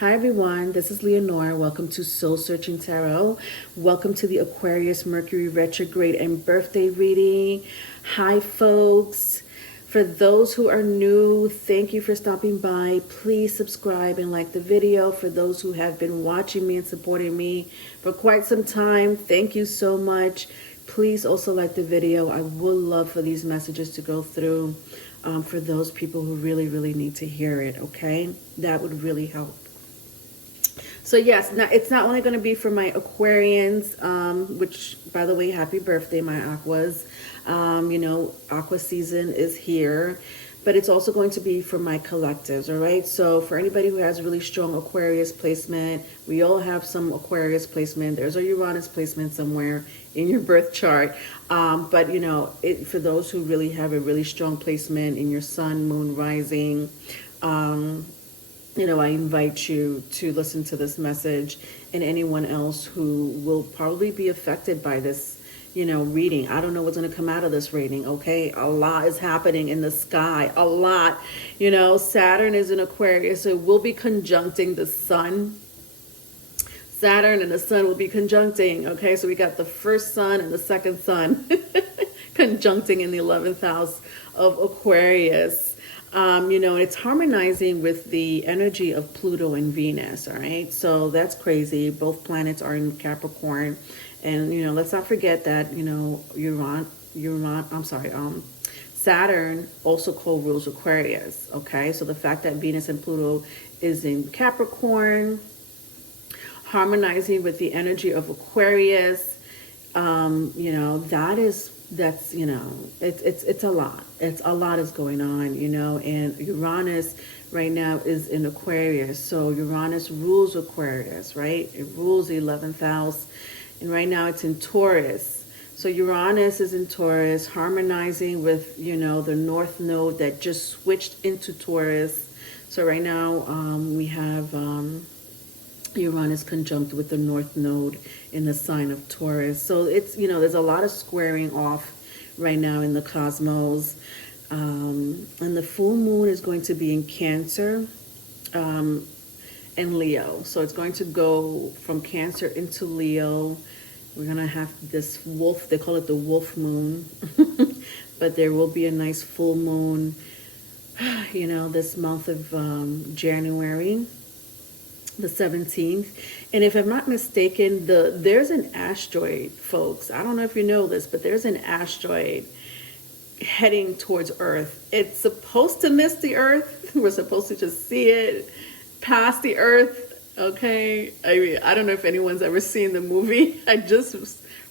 Hi everyone, this is Leonore. Welcome to Soul Searching Tarot. Welcome to the Aquarius Mercury retrograde and birthday reading. Hi folks. For those who are new, thank you for stopping by. Please subscribe and like the video. For those who have been watching me and supporting me for quite some time, thank you so much. Please also like the video. I would love for these messages to go through for those people who really need to hear it, okay? That would really help. So yes, now it's not only going to be for my Aquarians, which, by the way, happy birthday, my Aquas. Aqua season is here, but it's also going to be for my collectives, all right? So for anybody who has really strong Aquarius placement, we all have some Aquarius placement. There's a Uranus placement somewhere in your birth chart. But, for those who really have a really strong placement in your sun, moon, rising, I invite you to listen to this message, and anyone else who will probably be affected by this, reading. I don't know what's going to come out of this reading, okay? A lot is happening in the sky, a lot. Saturn is in Aquarius, so it will be conjuncting the sun. Saturn and the sun will be conjuncting, okay? So we got the first sun and the second sun conjuncting in the 11th house of Aquarius. It's harmonizing with the energy of Pluto and Venus, all right? So that's crazy. Both planets are in Capricorn. And, let's not forget that, Saturn also co-rules Aquarius, okay? So the fact that Venus and Pluto is in Capricorn, harmonizing with the energy of Aquarius, it's a lot. It's a lot is going on, and Uranus right now is in Aquarius. So Uranus rules Aquarius, right? It rules the 11th house. And right now it's in Taurus. So Uranus is in Taurus, harmonizing with, the North Node that just switched into Taurus. So right now we have Uranus conjunct with the North Node in the sign of Taurus. So it's, there's a lot of squaring off right now in the cosmos. And the full moon is going to be in Cancer and Leo. So it's going to go from Cancer into Leo. We're going to have this wolf, they call it the wolf moon. But there will be a nice full moon, this month of January the 17th. And if I'm not mistaken, there's an asteroid, folks. I don't know if you know this, but there's an asteroid heading towards Earth. It's supposed to miss the Earth. We're supposed to just see it past the Earth, okay? I mean, I don't know if anyone's ever seen the movie. I just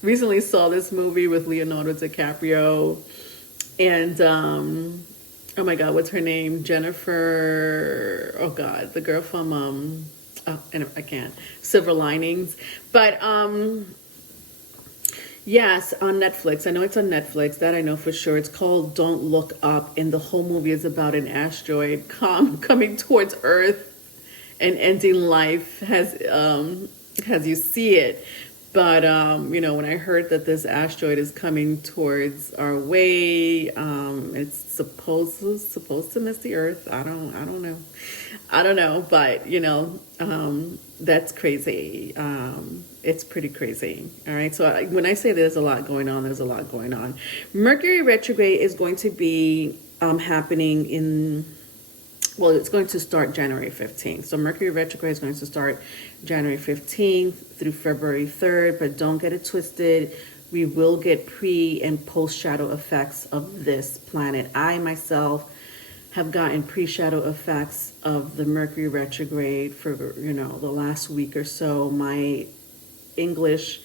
recently saw this movie with Leonardo DiCaprio and oh my God, what's her name? Jennifer, oh God, the girl from and I can't, Silver Linings. But yes, on Netflix. I know it's on Netflix. That I know for sure. It's called Don't Look Up, and the whole movie is about an asteroid coming towards Earth and ending life as you see it. But when I heard that this asteroid is coming towards our way, it's supposed to miss the Earth. I don't know, but that's crazy. It's pretty crazy. All right. So when I say there's a lot going on, there's a lot going on. Mercury retrograde is going to be happening it's going to start January 15th. So Mercury retrograde is going to start January 15th through February 3rd, but don't get it twisted. We will get pre and post shadow effects of this planet. I myself have gotten pre-shadow effects of the Mercury retrograde for, the last week or so. My English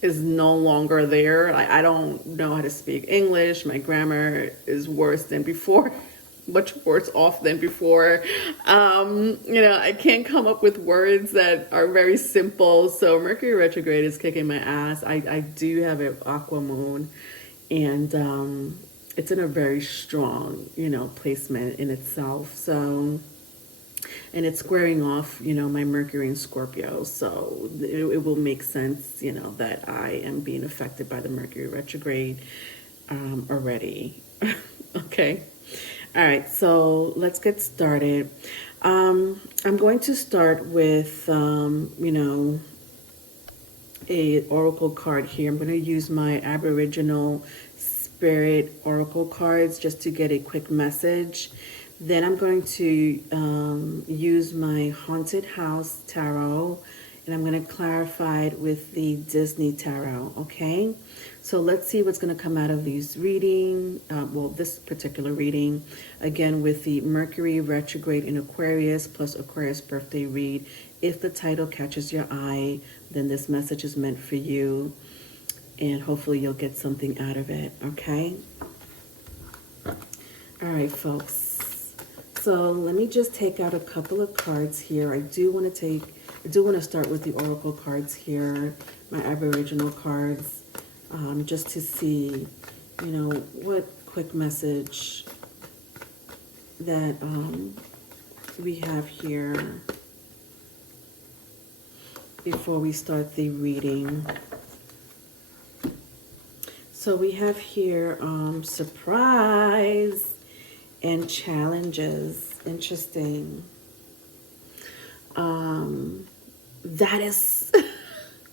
is no longer there. I don't know how to speak English. My grammar is worse than before. Much worse off than before. I can't come up with words that are very simple. So Mercury retrograde is kicking my ass. I do have an aqua moon, and it's in a very strong, placement in itself. So, and it's squaring off, my Mercury in Scorpio. So it will make sense, that I am being affected by the Mercury retrograde already. Okay. All right, so let's get started. I'm going to start with, a oracle card here. I'm going to use my Aboriginal Spirit Oracle cards just to get a quick message. Then I'm going to use my Haunted House Tarot, and I'm going to clarify it with the Disney Tarot, okay? So let's see what's going to come out of these reading, this particular reading, again with the Mercury retrograde in Aquarius plus Aquarius birthday read. If the title catches your eye, then this message is meant for you, and hopefully you'll get something out of it, okay? All right, folks. So let me just take out a couple of cards here. I do want to start with the oracle cards here, my Aboriginal cards, just to see, what quick message that we have here before we start the reading. So we have here surprise and challenges. Interesting. That is,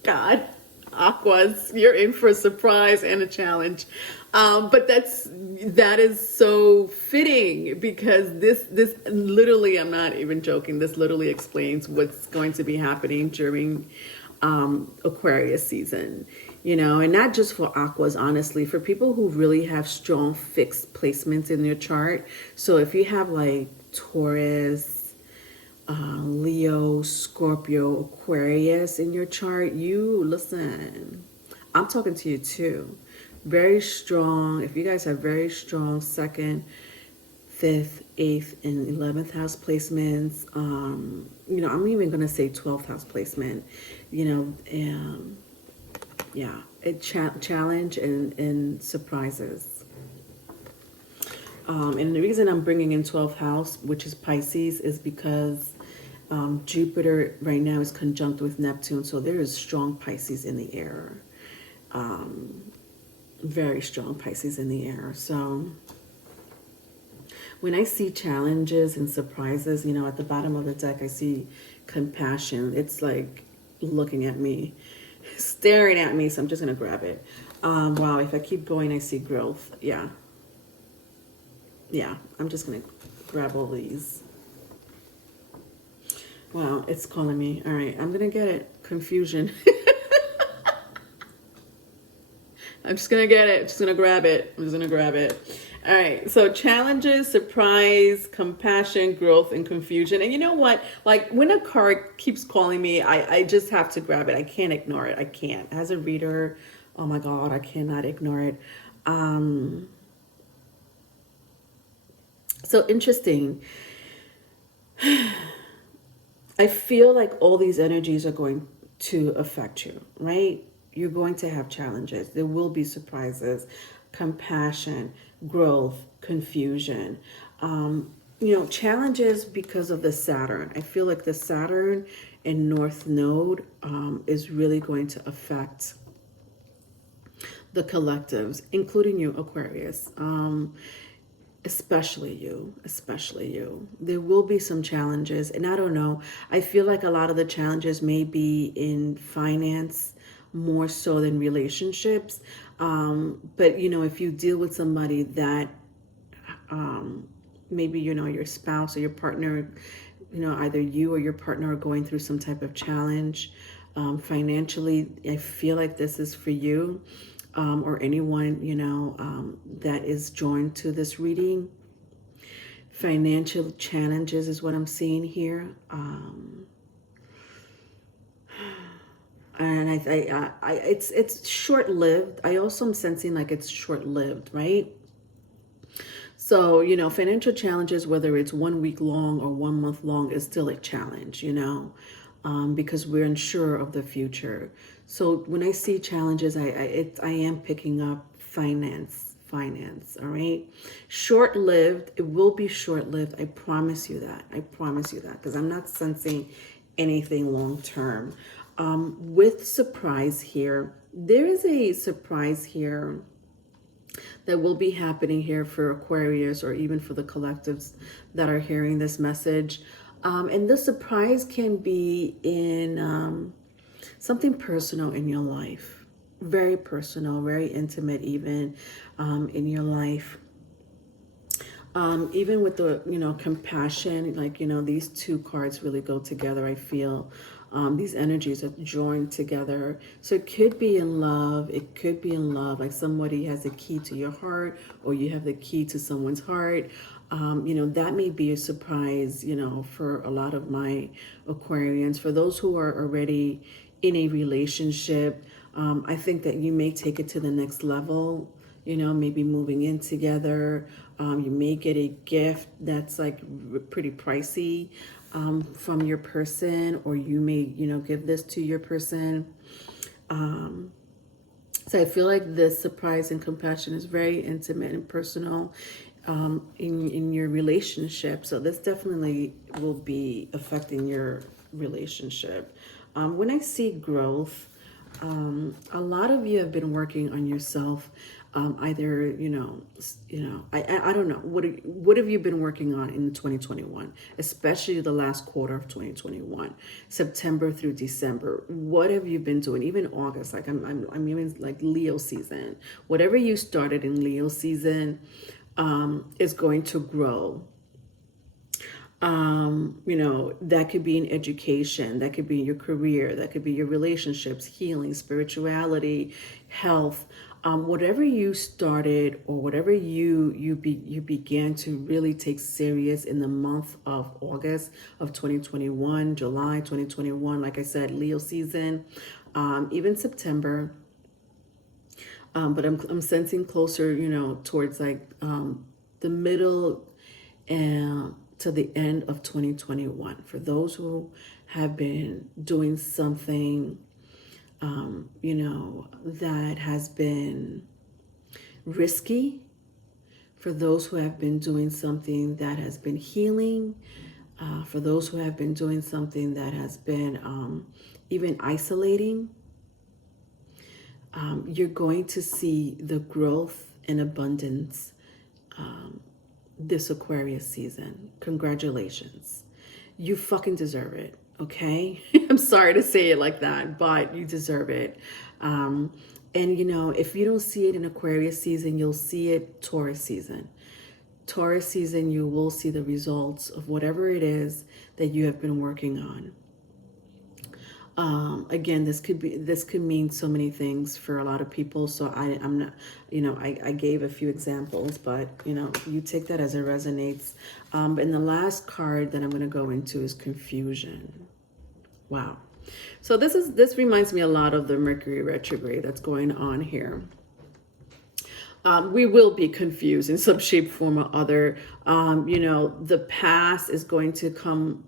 God, Aquas, you're in for a surprise and a challenge. But that is so fitting, because this literally, I'm not even joking, this literally explains what's going to be happening during Aquarius season. And not just for Aquas, honestly, for people who really have strong fixed placements in their chart. So if you have like Taurus, Leo, Scorpio, Aquarius in your chart, listen, I'm talking to you too. Very strong. If you guys have very strong 2nd, 5th, 8th, and 11th house placements, I'm even going to say 12th house placement, yeah, challenge and surprises. And the reason I'm bringing in 12th house, which is Pisces, is because Jupiter right now is conjunct with Neptune. So there is strong Pisces in the air. Very strong Pisces in the air. So when I see challenges and surprises, at the bottom of the deck, I see compassion. It's like looking at me, staring at me. So I'm just going to grab it. Wow, if I keep going, I see growth. Yeah, I'm just going to grab all these. Wow, it's calling me. All right, I'm going to get it. Confusion. I'm just going to get it. Just going to grab it. I'm just going to grab it. All right, so challenges, surprise, compassion, growth, and confusion. And you know what? Like when a card keeps calling me, I just have to grab it. I can't ignore it. I can't. As a reader, oh my God, I cannot ignore it. So interesting. I feel like all these energies are going to affect you, right? You're going to have challenges. There will be surprises, compassion, growth, confusion. Challenges because of the Saturn. I feel like the Saturn and North Node is really going to affect the collectives, including you, Aquarius. Especially you. There will be some challenges, and I don't know. I feel like a lot of the challenges may be in finance more so than relationships. But if you deal with somebody that maybe your spouse or your partner, either you or your partner are going through some type of challenge financially, I feel like this is for you. Or anyone, that is joined to this reading. Financial challenges is what I'm seeing here. And it's short-lived. I also am sensing like it's short-lived, right? So, financial challenges, whether it's 1 week long or 1 month long, is still a challenge, because we're unsure of the future. So when I see challenges, I am picking up finance, all right? Short-lived, it will be short-lived. I promise you that, because I'm not sensing anything long-term. With surprise here, there is a surprise here that will be happening here for Aquarius, or even for the collectives that are hearing this message. And the surprise can be in something personal in your life, very personal, very intimate, even in your life. Even with the, compassion, like, these two cards really go together, I feel. These energies are joined together. So it could be in love. It could be in love, like somebody has a key to your heart, or you have the key to someone's heart. That may be a surprise, for a lot of my Aquarians. For those who are already in a relationship, I think that you may take it to the next level, maybe moving in together. You may get a gift that's like pretty pricey from your person, or you may, give this to your person. So I feel like this surprise and compassion is very intimate and personal in your relationship. So this definitely will be affecting your relationship. When I see growth, a lot of you have been working on yourself. Either I don't know, what have you been working on in 2021, especially the last quarter of 2021, September through December? What have you been doing? Even August, like I'm even like Leo season. Whatever you started in Leo season is going to grow. That could be in education, that could be in your career, that could be your relationships, healing, spirituality, health. Whatever you started, or whatever you began to really take serious in the month of August of 2021, July 2021, like I said, Leo season, even September. But I'm sensing closer, towards like the middle and to the end of 2021. For those who have been doing something, that has been risky, for those who have been doing something that has been healing, for those who have been doing something that has been even isolating, you're going to see the growth and abundance this Aquarius season. Congratulations. You fucking deserve it, okay? I'm sorry to say it like that, but you deserve it. And if you don't see it in Aquarius season, you'll see it Taurus season. Taurus season, you will see the results of whatever it is that you have been working on. Again, this could mean so many things for a lot of people. So I'm not, I gave a few examples, but you take that as it resonates. And the last card that I'm going to go into is confusion. Wow. So this reminds me a lot of the Mercury retrograde that's going on here. We will be confused in some shape, form, or other. The past is going to come,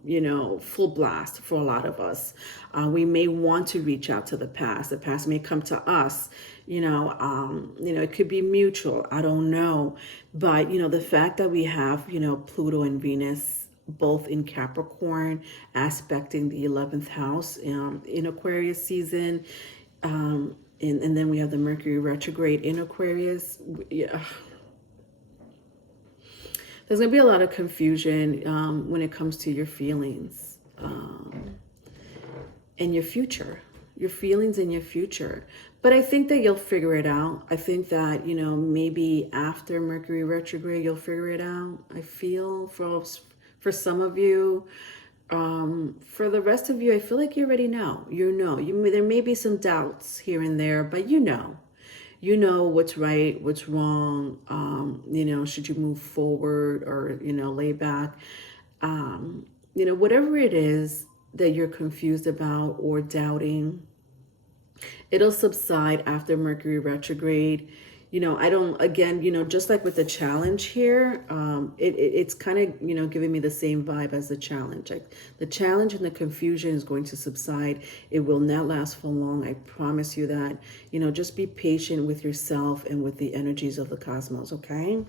full blast for a lot of us. We may want to reach out to the past. The past may come to us. It could be mutual. I don't know. But, the fact that we have, Pluto and Venus both in Capricorn, aspecting the 11th house in Aquarius season, and then we have the Mercury retrograde in Aquarius. Yeah. There's going to be a lot of confusion when it comes to your feelings and your future. Your feelings and your future. But I think that you'll figure it out. I think that, maybe after Mercury retrograde, you'll figure it out. I feel for some of you. For the rest of you, I feel like you already know. There may be some doubts here and there, but you know what's right, what's wrong. Should you move forward or lay back? Whatever it is that you're confused about or doubting, it'll subside after Mercury retrograde. Just like with the challenge here, it's kind of, giving me the same vibe as the challenge. Like the challenge and the confusion is going to subside. It will not last for long. I promise you that. Just be patient with yourself and with the energies of the cosmos. Okay.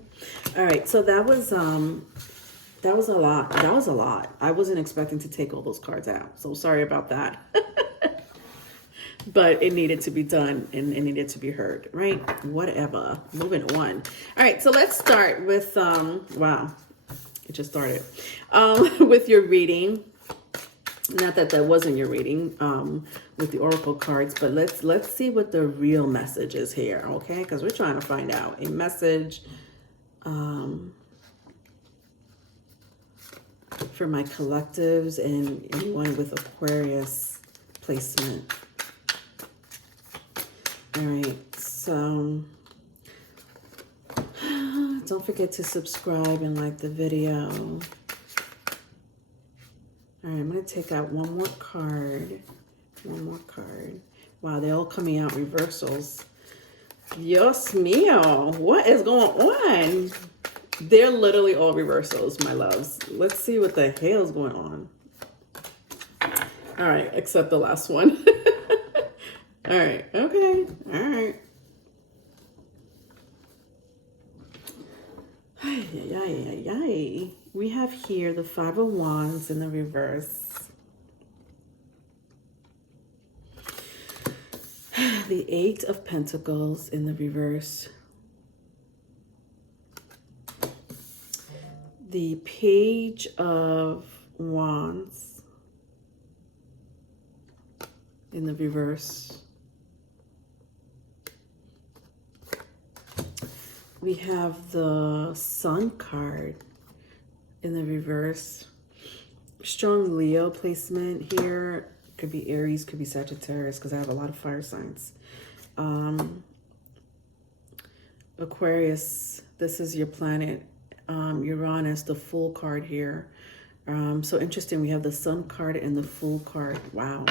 All right. So that was a lot. That was a lot. I wasn't expecting to take all those cards out. So sorry about that. But it needed to be done and it needed to be heard, right? Whatever. Moving on. All right, so let's start with, wow. It just started. With your reading. Not that that wasn't your reading with the oracle cards, but let's see what the real message is here, okay? Because we're trying to find out a message for my collectives and anyone with Aquarius placement. All right, so don't forget to subscribe and like the video. All right, I'm going to take out one more card. One more card. Wow, they're all coming out reversals. Dios mío, what is going on? They're literally all reversals, my loves. Let's see what the hell is going on. All right, except the last one. All right, okay, all right. Ay, ay, ay, ay, ay. We have here the Five of Wands in the reverse. The Eight of Pentacles in the reverse. The Page of Wands in the reverse. We have the Sun card in the reverse. Strong Leo placement here. Could be Aries, could be Sagittarius, because I have a lot of fire signs. Aquarius, this is your planet. Uranus, the Fool card here. So interesting, we have the Sun card and the Fool card. Wow.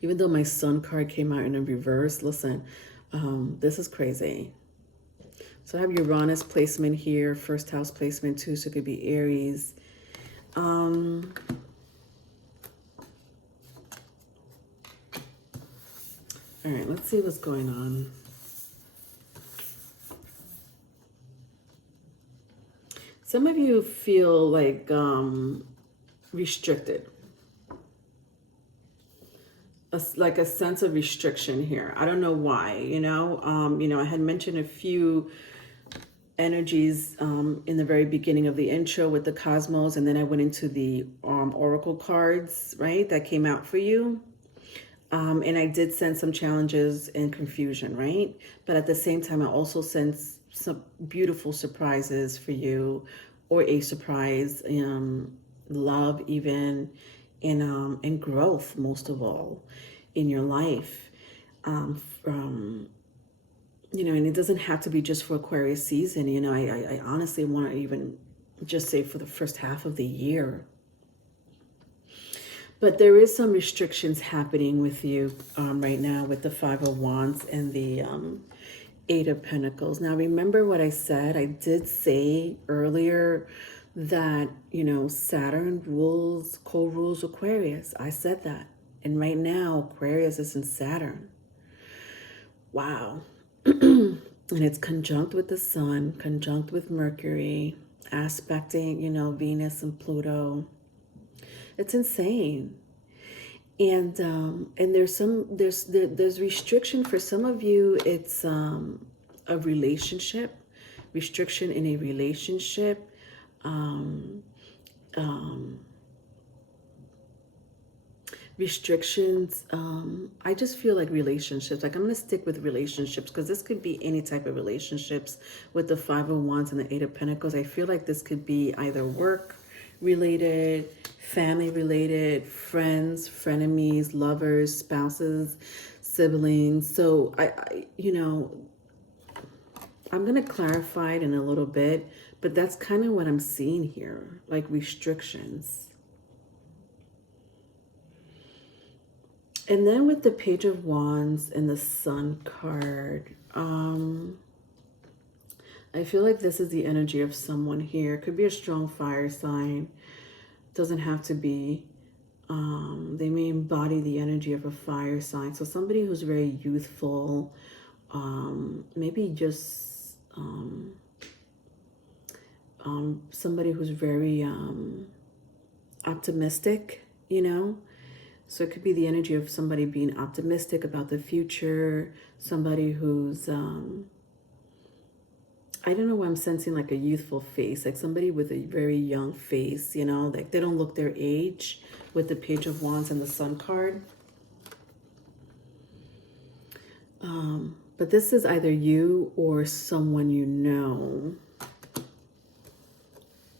Even though my Sun card came out in a reverse, listen, this is crazy. So I have Uranus placement here, first house placement too, so it could be Aries. All right, let's see what's going on. Some of you feel like restricted. Like a sense of restriction here. I don't know why, you know. I had mentioned a few energies in the very beginning of the intro with the cosmos, and then I went into the oracle cards, right, that came out for you. And I did sense some challenges and confusion, right? But at the same time, I also sense some beautiful surprises for you, or a surprise, love even, and growth, most of all, in your life. And it doesn't have to be just for Aquarius season. I honestly want to even just say for the first half of the year. But there is some restrictions happening with you right now with the Five of Wands and the Eight of Pentacles. Now, remember what I said? I did say earlier that, Saturn co-rules Aquarius. I said that. And right now, Aquarius is in Saturn. Wow. And it's conjunct with the Sun, conjunct with Mercury, aspecting, Venus and Pluto. It's insane. And there's restriction for some of you. It's a relationship, restriction in a relationship. Restrictions. I just feel like relationships. Like I'm going to stick with relationships because this could be any type of relationships with the Five of Wands and the Eight of Pentacles. I feel like this could be either work related, family related, friends, frenemies, lovers, spouses, siblings. So I'm going to clarify it in a little bit, but that's kind of what I'm seeing here, like restrictions. And then with the Page of Wands and the Sun card, I feel like this is the energy of someone here. It could be a strong fire sign. Doesn't have to be. They may embody the energy of a fire sign. So somebody who's very youthful, maybe just somebody who's very optimistic, So it could be the energy of somebody being optimistic about the future, somebody who's I don't know why I'm sensing like a youthful face, like somebody with a very young face, you know, like they don't look their age with the Page of Wands and the Sun card. But this is either you or someone you know.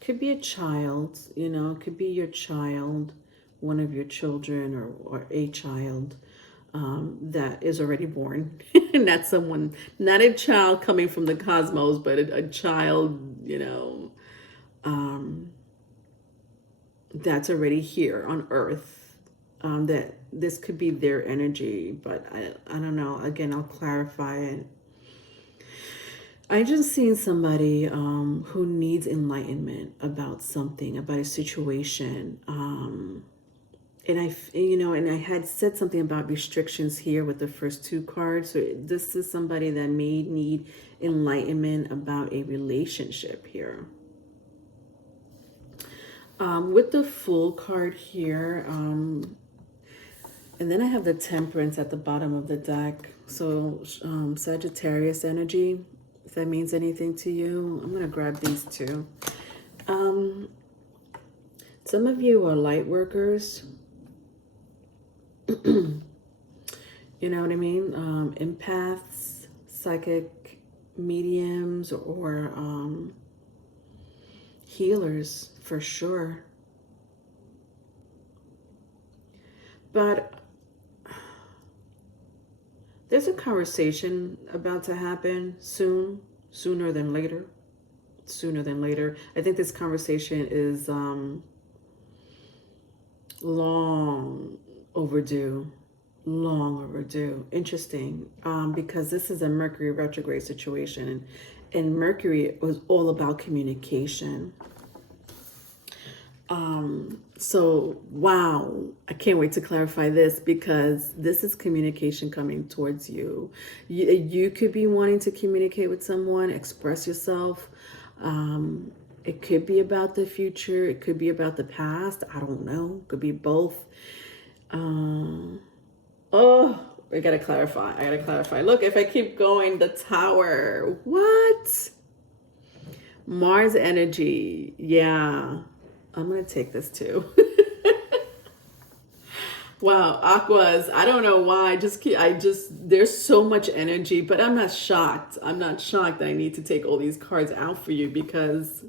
Could be a child, you know, could be your child, one of your children, or a child that is already born. Not someone, not a child coming from the cosmos, but a child, you know, that's already here on Earth. That this could be their energy, but I don't know. Again, I'll clarify it. I just seen somebody who needs enlightenment about something, about a situation. And I had said something about restrictions here with the first two cards. So this is somebody that may need enlightenment about a relationship here. With the Fool card here, and then I have the Temperance at the bottom of the deck. So Sagittarius energy, if that means anything to you. I'm going to grab these two. Some of you are light workers. You know what I mean? Empaths, psychic mediums, or healers for sure. But there's a conversation about to happen soon, sooner than later. Sooner than later. I think this conversation is long overdue. Long overdue. Interesting. Because this is a Mercury retrograde situation. And Mercury was all about communication. So, wow, I can't wait to clarify this, because this is communication coming towards you. You could be wanting to communicate with someone, express yourself. It could be about the future. It could be about the past. I don't know. It could be both. Oh, I gotta clarify. Look, if I keep going, the Tower. What? Mars energy. Yeah. I'm going to take this too. Wow, Aquas, I don't know why. There's so much energy, but I'm not shocked. I'm not shocked that I need to take all these cards out for you, because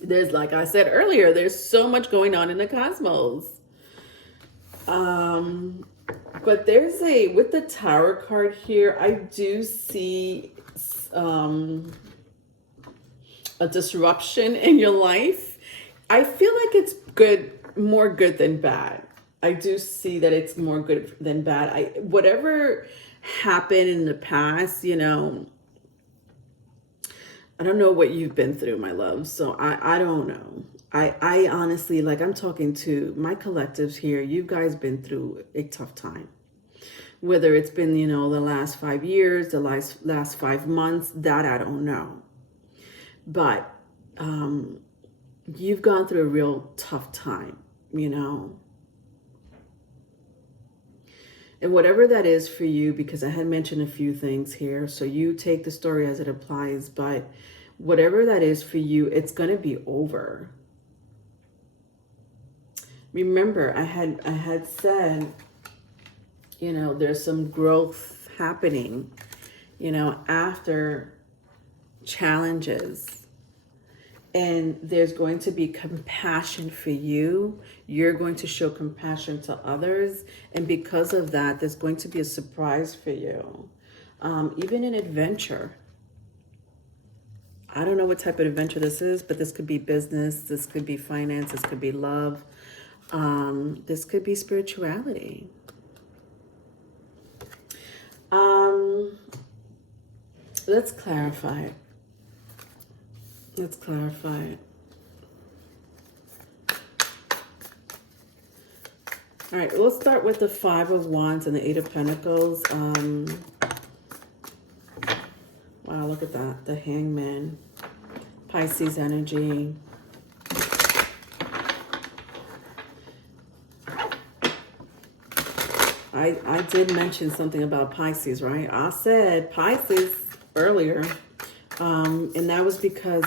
there's, like I said earlier, there's so much going on in the cosmos. But with the Tower card here, I do see a disruption in your life. I feel like it's good, more good than bad. I do see that it's more good than bad. Whatever happened in the past, you know, I don't know what you've been through, my love. So I don't know. I honestly, like, I'm talking to my collectives here. You guys been through a tough time. Whether it's been, you know, the last 5 years, the last 5 months, that I don't know. But you've gone through a real tough time, you know. And whatever that is for you, because I had mentioned a few things here, so you take the story as it applies, but whatever that is for you, it's going to be over. Remember, I had said, you know, there's some growth happening, you know, after challenges. And there's going to be compassion for you. You're going to show compassion to others. And because of that, there's going to be a surprise for you. Even an adventure. I don't know what type of adventure this is, but this could be business. This could be finance. This could be love. This could be spirituality. Let's clarify it. Let's clarify it. All right, we'll start with the Five of Wands and the Eight of Pentacles. Wow, look at that. The Hangman. Pisces energy. I did mention something about Pisces, right? I said Pisces earlier. And that was because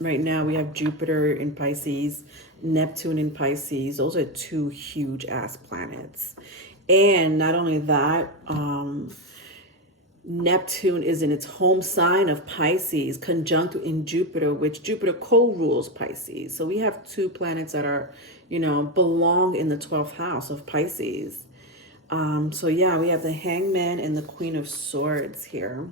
right now we have Jupiter in Pisces, Neptune in Pisces. Those are two huge ass planets. And not only that, Neptune is in its home sign of Pisces, conjunct in Jupiter, which Jupiter co-rules Pisces. So we have two planets that are, belong in the 12th house of Pisces. So yeah, we have the Hangman and the Queen of Swords here.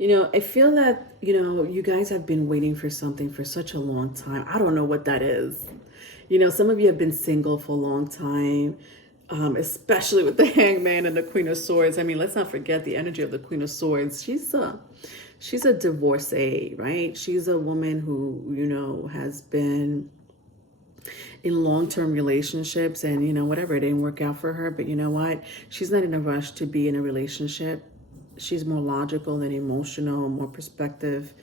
I feel that, you guys have been waiting for something for such a long time. I don't know what that is. Some of you have been single for a long time, especially with the Hangman and the Queen of Swords. I mean, let's not forget the energy of the Queen of Swords. She's a divorcee, right? She's a woman who, has been in long-term relationships and, whatever, it didn't work out for her. But you know what? She's not in a rush to be in a relationship. She's more logical than emotional, more perspective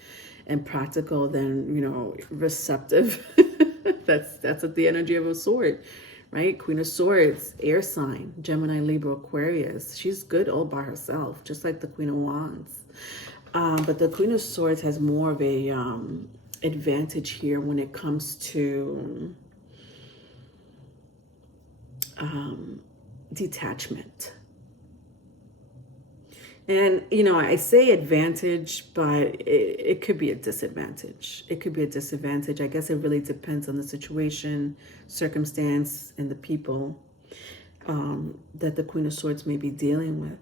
and practical than, receptive. That's the energy of a sword, right? Queen of Swords, air sign, Gemini, Libra, Aquarius. She's good all by herself, just like the Queen of Wands. But the Queen of Swords has more of a advantage here when it comes to detachment. And, I say advantage, but it could be a disadvantage. It could be a disadvantage. I guess it really depends on the situation, circumstance, and the people that the Queen of Swords may be dealing with.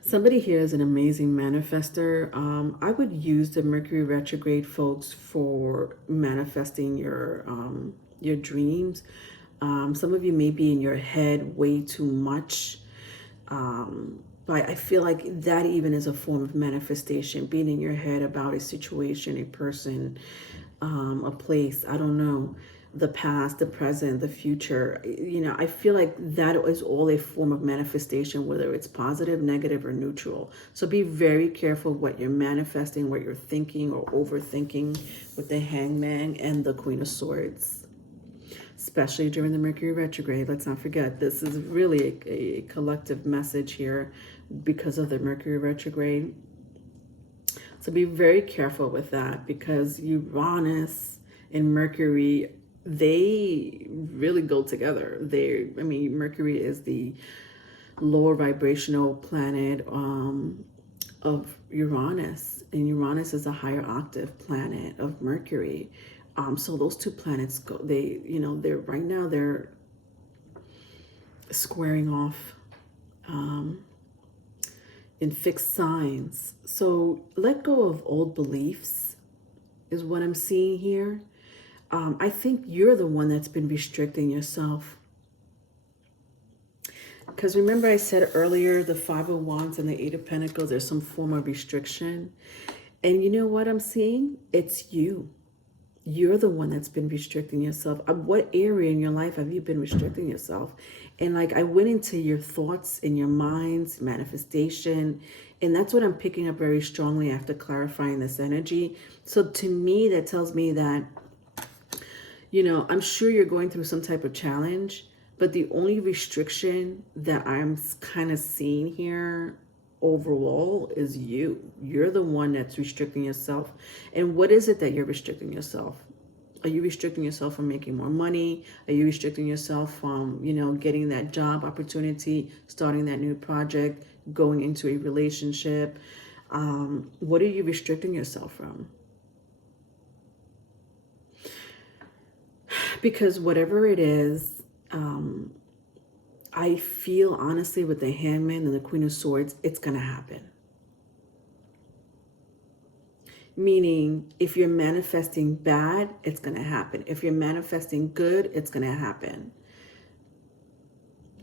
Somebody here is an amazing manifester. I would use the Mercury retrograde, folks, for manifesting your dreams. Some of you may be in your head way too much. But I feel like that even is a form of manifestation, being in your head about a situation, a person, a place, I don't know, the past, the present, the future. I feel like that is all a form of manifestation, whether it's positive, negative, or neutral. So be very careful what you're manifesting, what you're thinking or overthinking with the Hangman and the Queen of Swords. Especially during the Mercury retrograde. Let's not forget, this is really a collective message here because of the Mercury retrograde. So be very careful with that, because Uranus and Mercury, they really go together. Mercury is the lower vibrational planet of Uranus, and Uranus is a higher octave planet of Mercury. So those two planets go, they're right now, they're squaring off in fixed signs. So let go of old beliefs is what I'm seeing here. I think you're the one that's been restricting yourself. Because remember I said earlier, the Five of Wands and the Eight of Pentacles, there's some form of restriction. And you know what I'm seeing? It's you. You're the one that's been restricting yourself. What area in your life have you been restricting yourself? And I went into your thoughts and your mind's manifestation. And that's what I'm picking up very strongly after clarifying this energy. So to me, that tells me that, I'm sure you're going through some type of challenge, but the only restriction that I'm kind of seeing here overall is you. You're the one that's restricting yourself. And what is it that you're restricting yourself? Are you restricting yourself from making more money? Are you restricting yourself from, getting that job opportunity, starting that new project, going into a relationship? What are you restricting yourself from? Because whatever it is, I feel honestly with the Hangman and the Queen of Swords, it's going to happen. Meaning, if you're manifesting bad, it's going to happen. If you're manifesting good, it's going to happen.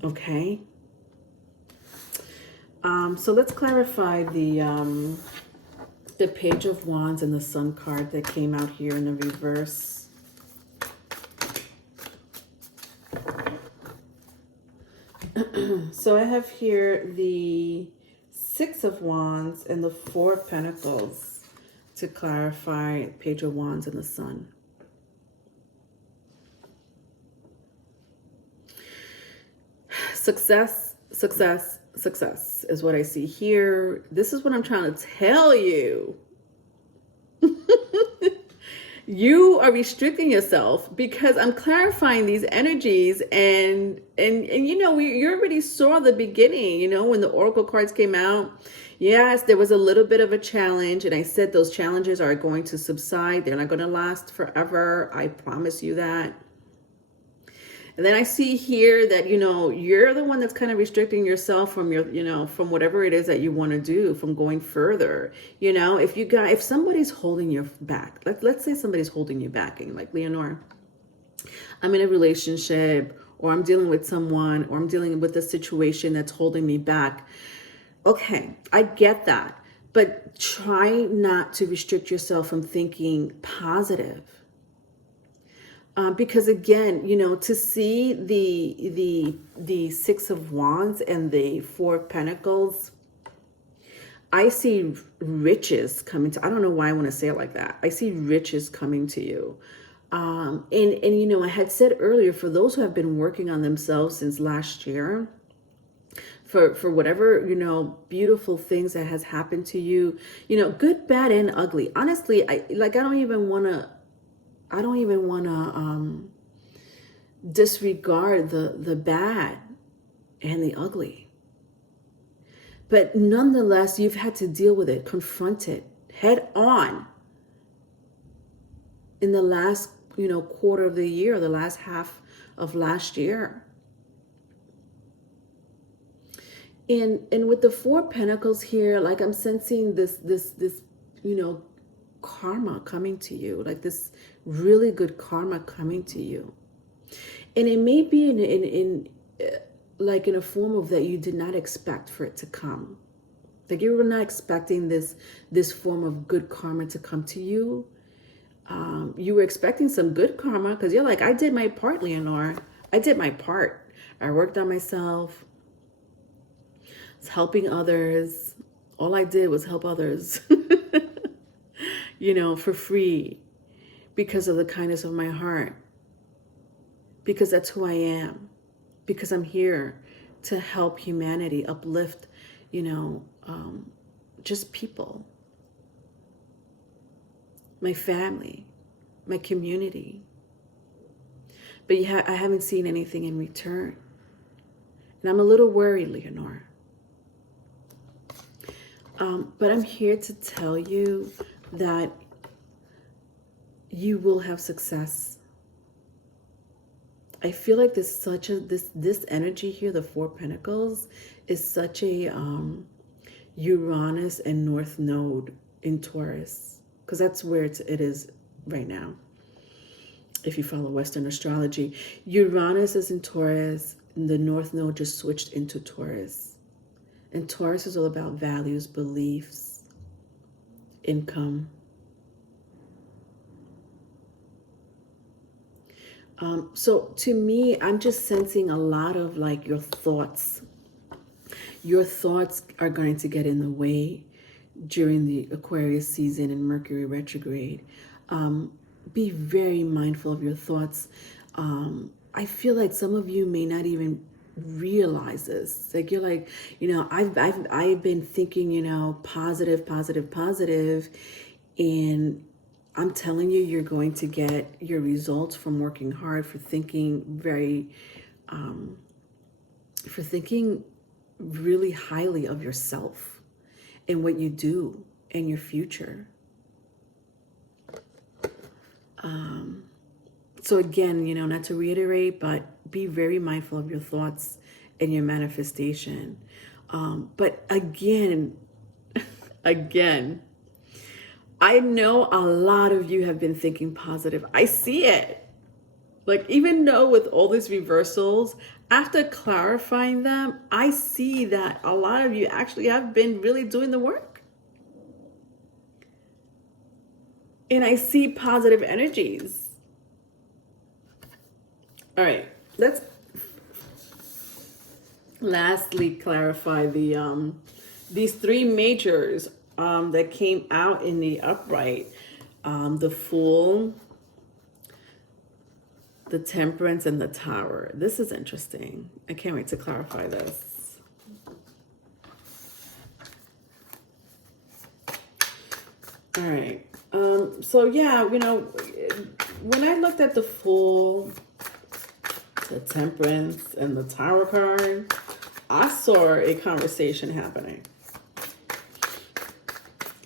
Okay? So let's clarify the Page of Wands and the Sun card that came out here in the reverse. So I have here the Six of Wands and the Four of Pentacles to clarify Page of Wands and the Sun. Success, success, success is what I see here. This is what I'm trying to tell you. You are restricting yourself because I'm clarifying these energies, and you know, you already saw the beginning, you know, when the oracle cards came out. Yes, there was a little bit of a challenge, and I said those challenges are going to subside. They're not going to last forever. I promise you that. And then I see here that, you know, you're the one that's kind of restricting yourself from your, you know, from whatever it is that you want to do, from going further. You know, if somebody's holding you back, let's say somebody's holding you back, and like, Leonore, I'm in a relationship, or I'm dealing with someone, or I'm dealing with a situation that's holding me back. Okay, I get that. But try not to restrict yourself from thinking positive. Because again, you know, to see the Six of Wands and the Four of Pentacles, I see riches coming to. I don't know why I want to say it like that. I see riches coming to you. And you know, I had said earlier, for those who have been working on themselves since last year, for whatever, you know, beautiful things that has happened to you, you know, good, bad, and ugly. Honestly, I don't even want to disregard the bad and the ugly. But nonetheless, you've had to deal with it, confront it head on in the last, you know, quarter of the year, the last half of last year. And with the Four of Pentacles here, like, I'm sensing this, you know, karma coming to you, like this really good karma coming to you. And it may be in a form of that you did not expect for it to come. Like, you were not expecting this form of good karma to come to you. You were expecting some good karma because you're like, I did my part, Leonore. I did my part. I worked on myself. I was helping others. All I did was help others, you know, for free, because of the kindness of my heart. Because that's who I am. Because I'm here to help humanity, uplift, you know, just people. My family, my community. But I haven't seen anything in return. And I'm a little worried, Leonore. But I'm here to tell you that you will have success. I feel like this energy here, the Four Pentacles, is such a Uranus and North Node in Taurus, because that's where it is right now. If you follow Western astrology, Uranus is in Taurus, and the North Node just switched into Taurus. And Taurus is all about values, beliefs, income. So to me, I'm just sensing a lot of like your thoughts. Your thoughts are going to get in the way during the Aquarius season and Mercury retrograde. Be very mindful of your thoughts. I feel like some of you may not even realize this. Like, you're like, you know, I've been thinking, you know, positive, and I'm telling you, you're going to get your results from working hard, for thinking really highly of yourself and what you do and your future. So again, you know, not to reiterate, but be very mindful of your thoughts and your manifestation. But again, I know a lot of you have been thinking positive. I see it. Like, even though with all these reversals, after clarifying them, I see that a lot of you actually have been really doing the work. And I see positive energies. All right, let's lastly clarify these three majors that came out in the upright. The Fool, The Temperance and the Tower. This is interesting. I can't wait to clarify this. All right. So yeah, you know, when I looked at the Fool, the Temperance, and the Tower card, I saw a conversation happening.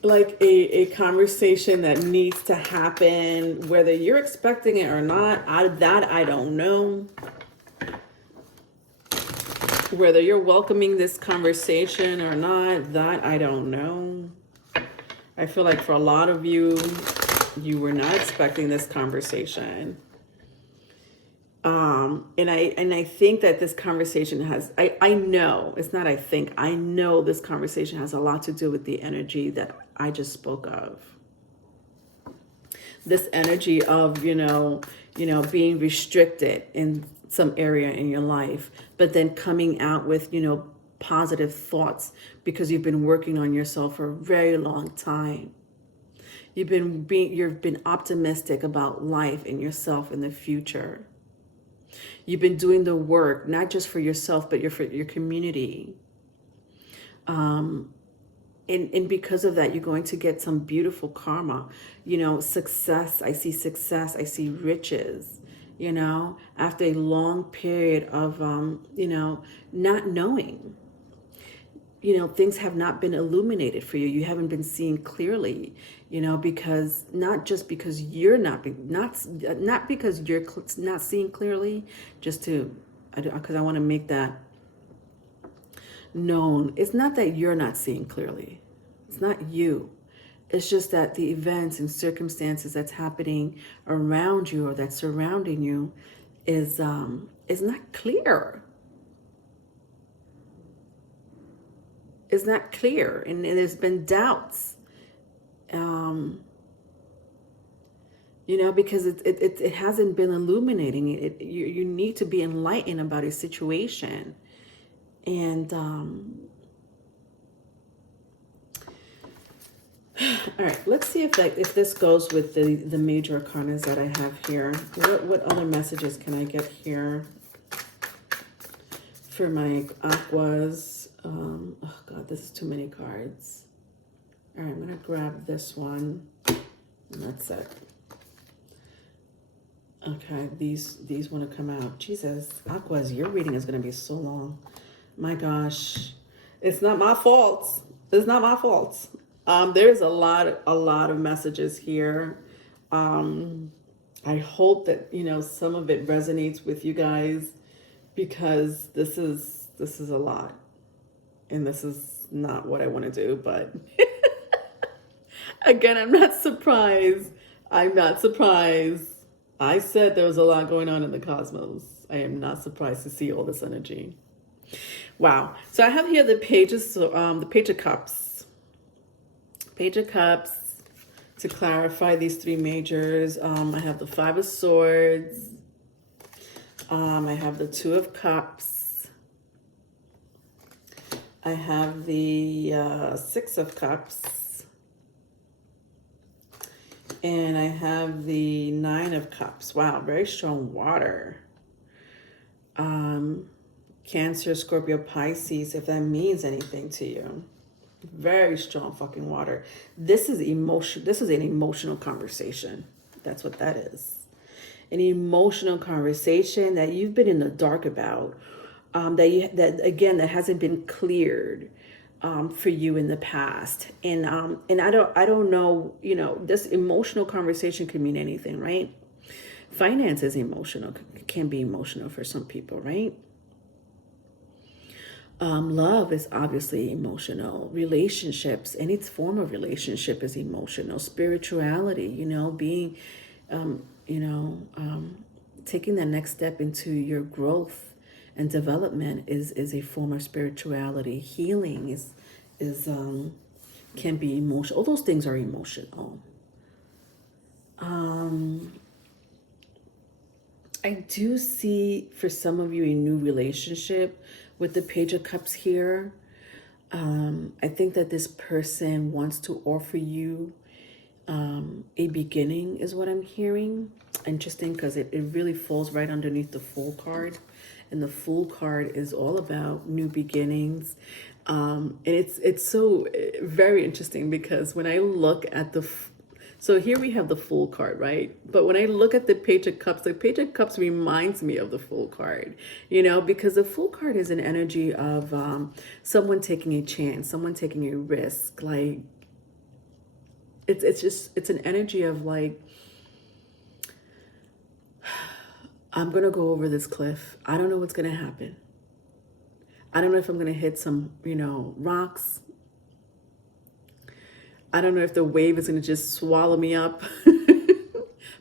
Like a conversation that needs to happen, whether you're expecting it or not. I don't know. Whether you're welcoming this conversation or not, that I don't know. I feel like for a lot of you, you were not expecting this conversation. And I think that this conversation has, I know, it's not I think, I know this conversation has a lot to do with the energy that I just spoke of. This energy of, being restricted in some area in your life, but then coming out with, positive thoughts because you've been working on yourself for a very long time. You've been optimistic about life and yourself in the future. You've been doing the work, not just for yourself, but for your community. And because of that, you're going to get some beautiful karma, success. I see success. I see riches, after a long period of, not knowing. Things have not been illuminated for you. You haven't been seeing clearly, because not just because you're not because you're not seeing clearly, because I want to make that known. It's not that you're not seeing clearly. It's not you. It's just that the events and circumstances that's happening around you or that's surrounding you is not clear. It's not clear, and there's been doubts, because it hasn't been illuminating. You need to be enlightened about a situation, and all right. Let's see if this goes with the major arcanas that I have here. What other messages can I get here for my aquas? Oh God, this is too many cards. All right, I'm gonna grab this one, and that's it. Okay, these want to come out. Jesus, Aquas, your reading is gonna be so long. My gosh, it's not my fault. It's not my fault. There's a lot of messages here. I hope that some of it resonates with you guys, because this is a lot. And this is not what I want to do, but again, I'm not surprised. I'm not surprised. I said there was a lot going on in the cosmos. I am not surprised to see all this energy. Wow. So I have here the pages, the Page of Cups. Page of Cups, to clarify these three majors. I have the Five of Swords. I have the Two of Cups. I have the Six of Cups, and I have the Nine of Cups. Wow, very strong water. Cancer, Scorpio, Pisces, if that means anything to you. Very strong fucking water. This is emotion. This is an emotional conversation. That's what that is. An emotional conversation that you've been in the dark about. That hasn't been cleared for you in the past, and I don't know, this emotional conversation can mean anything, right? Finance is emotional, can be emotional for some people, right? Love is obviously emotional. Relationships, any form of relationship is emotional. Spirituality, being, taking the next step into your growth and development is a form of spirituality. Healing is can be emotional. All those things are emotional. I do see for some of you a new relationship with the Page of Cups here. I think that this person wants to offer you A beginning is what I'm hearing. Interesting, because it really falls right underneath the Fool card. And the Fool card is all about new beginnings. And it's so very interesting, because when I look at so here we have the Fool card, right? But when I look at the Page of Cups, the Page of Cups reminds me of the Fool card, because the Fool card is an energy of someone taking a chance, someone taking a risk. Like, it's an energy of like, I'm gonna go over this cliff. I don't know what's gonna happen. I don't know if I'm gonna hit some, rocks. I don't know if the wave is gonna just swallow me up.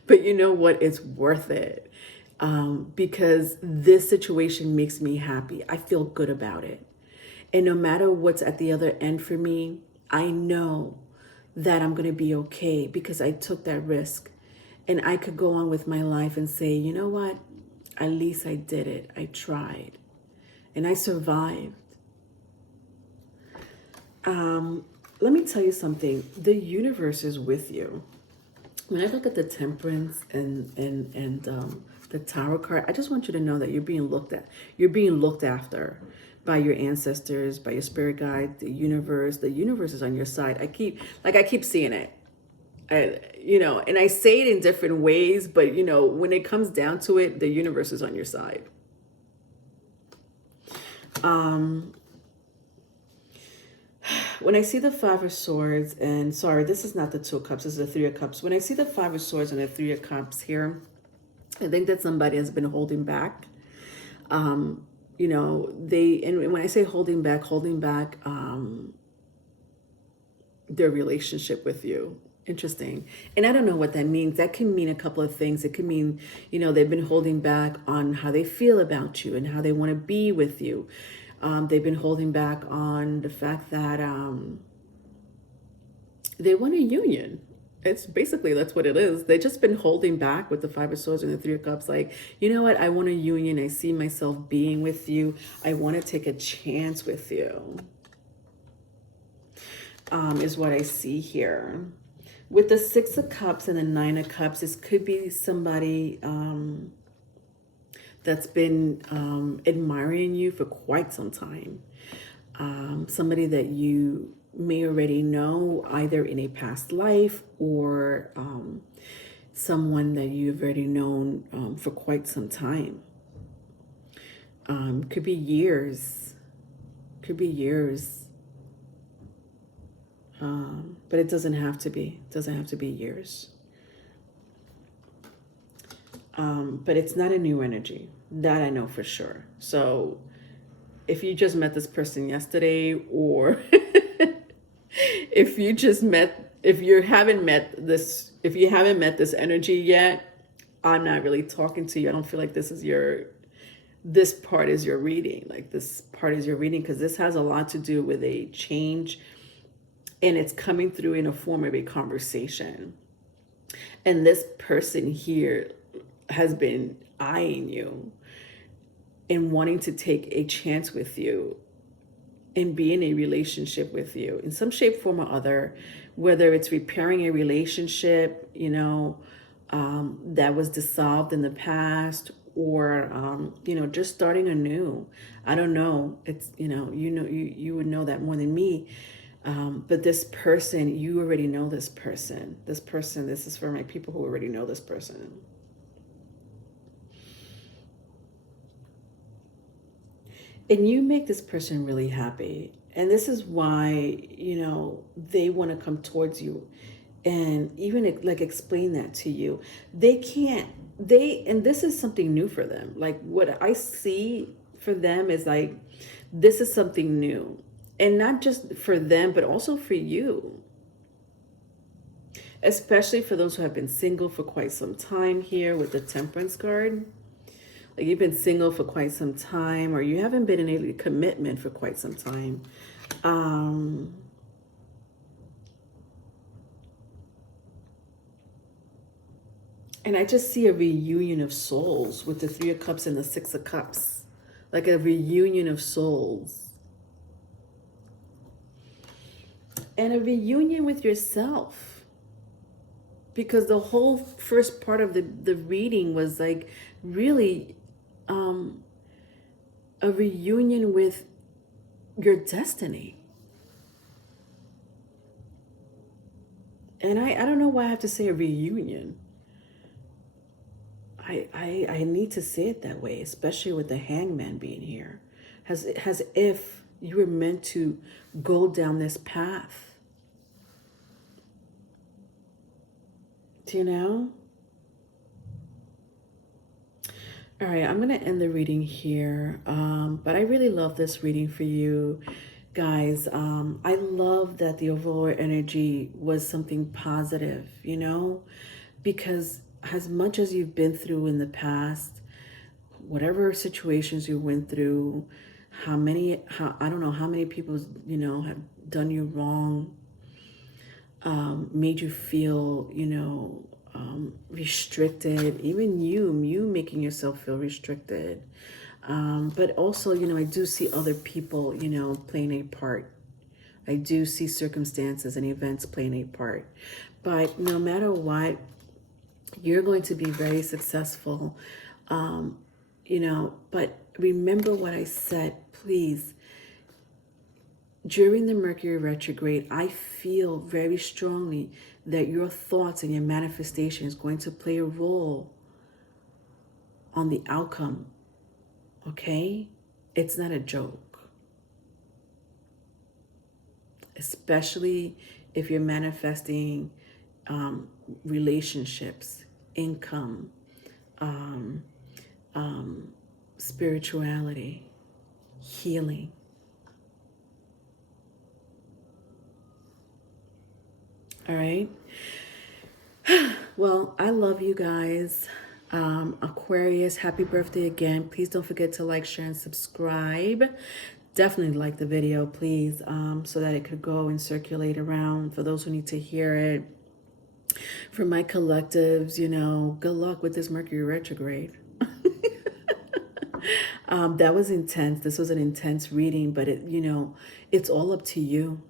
But you know what? It's worth it. Because this situation makes me happy. I feel good about it. And no matter what's at the other end for me, I know that I'm going to be okay, because I took that risk. And I could go on with my life and say, you know what? At least I did it. I tried. And I survived. Let me tell you something. The universe is with you. When I look at the Temperance and the Tower card, I just want you to know that you're being looked at. You're being looked after by your ancestors, by your spirit guide, the universe. The universe is on your side. I keep seeing it. And I say it in different ways, but when it comes down to it, the universe is on your side. When I see the Five of Swords, and sorry, this is not the Two of Cups, this is the Three of Cups. When I see the Five of Swords and the Three of Cups here, I think that somebody has been holding back. And when I say holding back, their relationship with you. Interesting. And I don't know what that means. That can mean a couple of things. It could mean, they've been holding back on how they feel about you and how they want to be with you. They've been holding back on the fact that they want a union. That's what it is. They've just been holding back with the Five of Swords and the Three of Cups. Like, you know what? I want a union. I see myself being with you. I want to take a chance with you, is what I see here. With the Six of Cups and the Nine of Cups, this could be somebody that's been admiring you for quite some time. Somebody that you may already know, either in a past life or someone that you've already known for quite some time. Could be years. But it doesn't have to be. It doesn't have to be years. But it's not a new energy. That I know for sure. So if you just met this person yesterday, or if you haven't met this energy yet, I'm not really talking to you. I don't feel like this part is your reading. Like, this part is your reading, because this has a lot to do with a change, and it's coming through in a form of a conversation. And this person here has been eyeing you and wanting to take a chance with you and be in a relationship with you in some shape, form, or other, whether it's repairing a relationship, that was dissolved in the past, or, just starting anew. I don't know. It's, you would know that more than me. But this person, you already know this person. This is for my people who already know this person. And you make this person really happy. And this is why, they want to come towards you and even like explain that to you. And this is something new for them. Like, what I see for them is like, this is something new. And not just for them, but also for you. Especially for those who have been single for quite some time here with the Temperance card. Like, you've been single for quite some time, or you haven't been in a commitment for quite some time. And I just see a reunion of souls with the Three of Cups and the Six of Cups. Like a reunion of souls. And a reunion with yourself. because the whole first part of the reading was like really a reunion with your destiny. And I don't know why I have to say a reunion. I need to say it that way, especially with the hangman being here. As if you were meant to go down this path. Do you know? All right, I'm going to end the reading here. But I really love this reading for you guys. I love that the overall energy was something positive, you know, because as much as you've been through in the past, whatever situations you went through, I don't know how many people, you know, have done you wrong, made you feel, you know, restricted, even you making yourself feel restricted. But also, you know, I do see other people, you know, playing a part. I do see circumstances and events playing a part. But no matter what, you're going to be very successful. You know, but remember what I said, please. During the Mercury retrograde, I feel very strongly that your thoughts and your manifestation is going to play a role on the outcome. Okay? It's not a joke. Especially if you're manifesting relationships, income, spirituality, healing. All right. Well, I love you guys. Aquarius, happy birthday again. Please don't forget to like, share, and subscribe. Definitely like the video, please, so that it could go and circulate around for those who need to hear it. For my collectives, you know, good luck with this Mercury retrograde. That was intense. This was an intense reading, but it, you know, it's all up to you.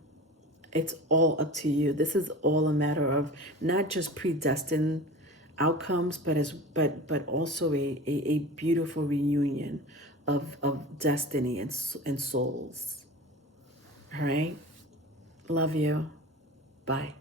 It's all up to you. This is all a matter of not just predestined outcomes, but also a beautiful reunion of destiny and souls. All right. Love you. Bye.